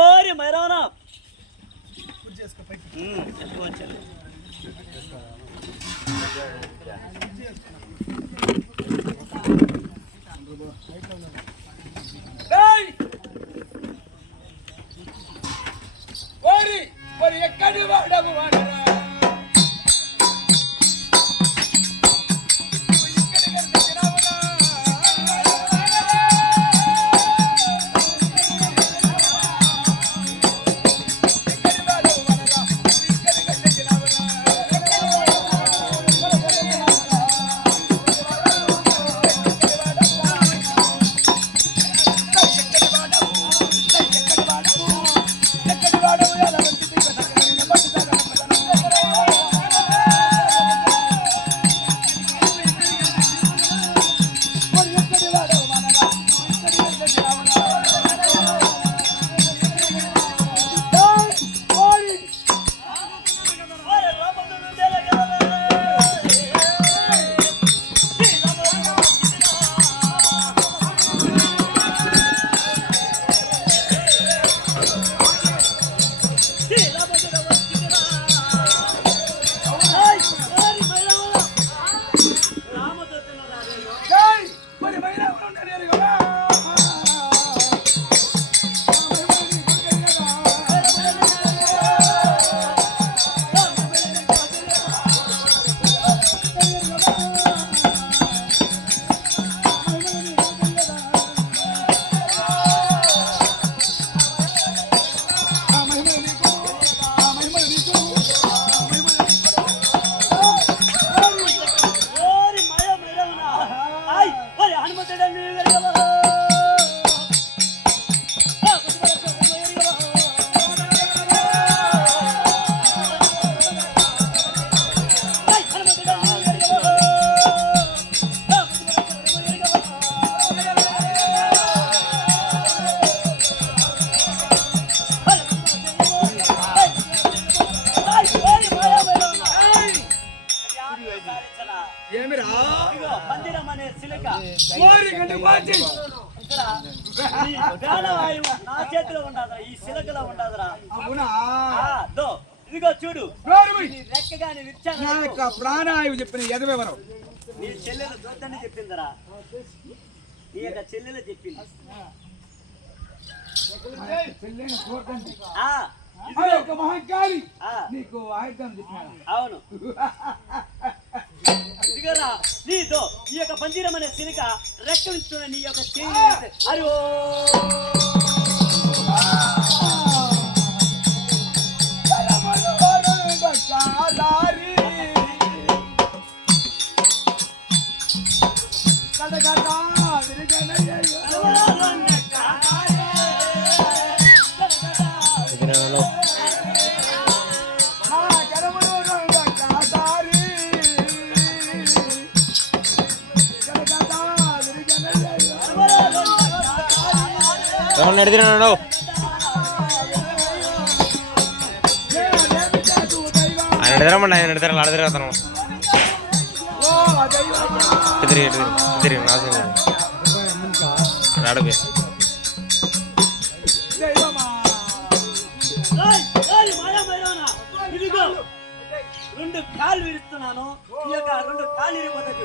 ఓరి మైరానా ఎక్కువ వచ్చాను. ఎక్కడి వాడము వాడరా నా చేతిలో ఉండదురా, ఈ సిలకలో ఉండదురా. ఇదిగో చూడు, రెక్కగాని విచ్చాను ప్రాణాయువు చెప్పిన ఎదవెవరు నీ చెల్లెలు దొద్దని చెప్పిందరా. నీ యొక్క చెల్లెలు చెప్పింది. మహంకారి నీకు ఆయుధం చెప్పాను. అవును, ఇదిగోరా నీతో ఈ యొక్క పంజీరం అనే సినిక రెక్కలిస్తున్న నీ యొక్క చెయ్యి. అరే నడిదినాడు ఆయన ఎడతారమ్మండి, ఆయన ఎడతారు ఆడ తిరగతాను తిరిగి నాశనం అడవి రెండు కాళ్ళు విరుస్తున్నాను. ఈ యొక్క రెండు కాళ్ళు విరిగిపోతాయి.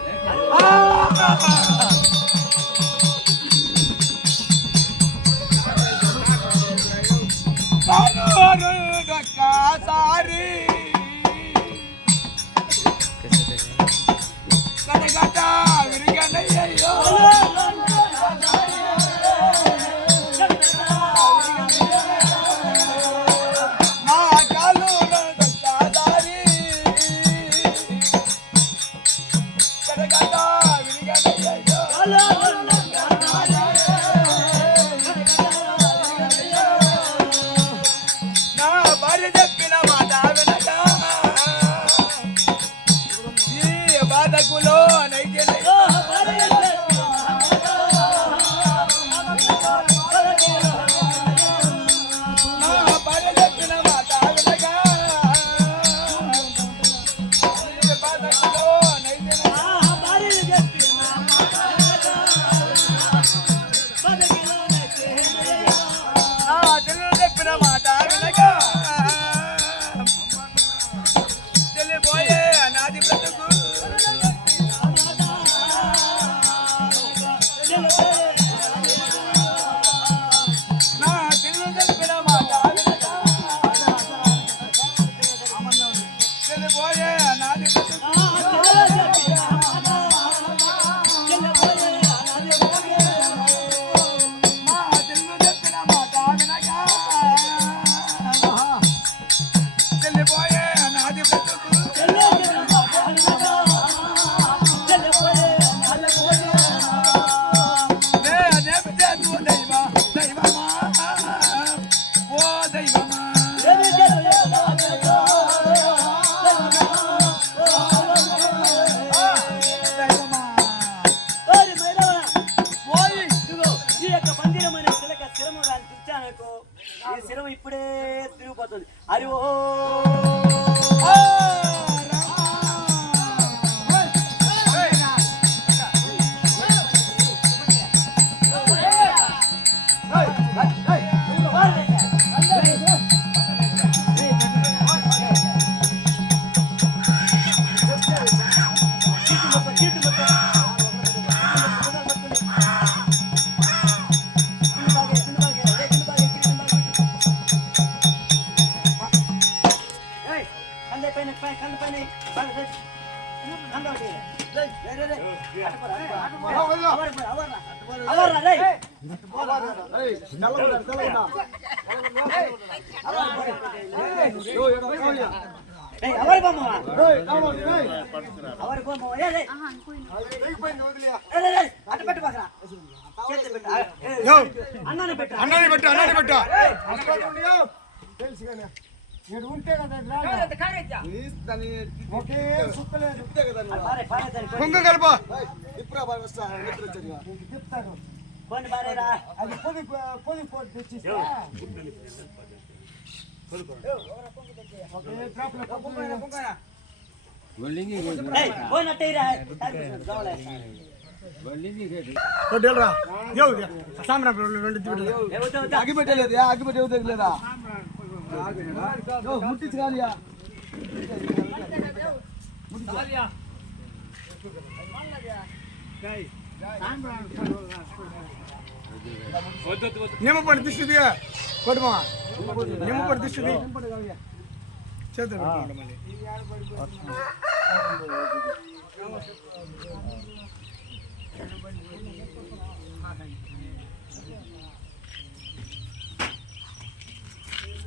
నా తిరుగు చెప్పిన మాట చెల్లిపోయే నాది మా తిరుగు చెప్పిన మాట వినగా చెల్లిపోయే నాది బ్రతుకు శిరం ఇప్పుడే తిరిగిపోతుంది. అరే ఓ అన్నాన్ని పెట్టు ఉంటే కదా ఒకే సుక్కలేదు కొంగ కలప కొన్ని బారేరా అది పొది పొది పొడి తెచ్చిస్తా పోయినట్టేరా అగిపెట్టలేదు అగిపెట్టే లేదా ముట్టించి కాలియా నిమ్మపడి దిస్తుంది కొడుమా నిమ్మపడి దిస్తుంది చేతులు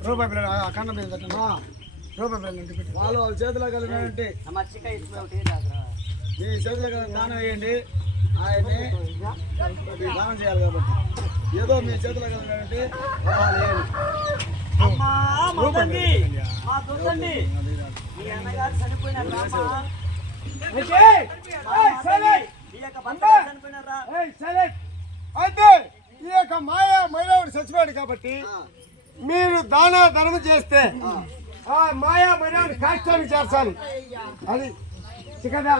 రూపాయి పిల్లలు కన్న పిల్లలు రూపాయి పిల్లలు వాళ్ళు వాళ్ళ చేతిలో కలిగినారంటే మీ చేతిలో కలిగిన దానం వేయండి ఆయన్ని దానం చేయాలి కాబట్టి ఏదో మీ చేతిలో కలిగినారంటే అయితే ఈ యొక్క మాయా మైరావుడు చచ్చిపోయాడు కాబట్టి మీరు దాన ధర్మం చేస్తే ఆ మాయా మైరావుడి కాష్టాన్ని చేర్చాలి అది చికదా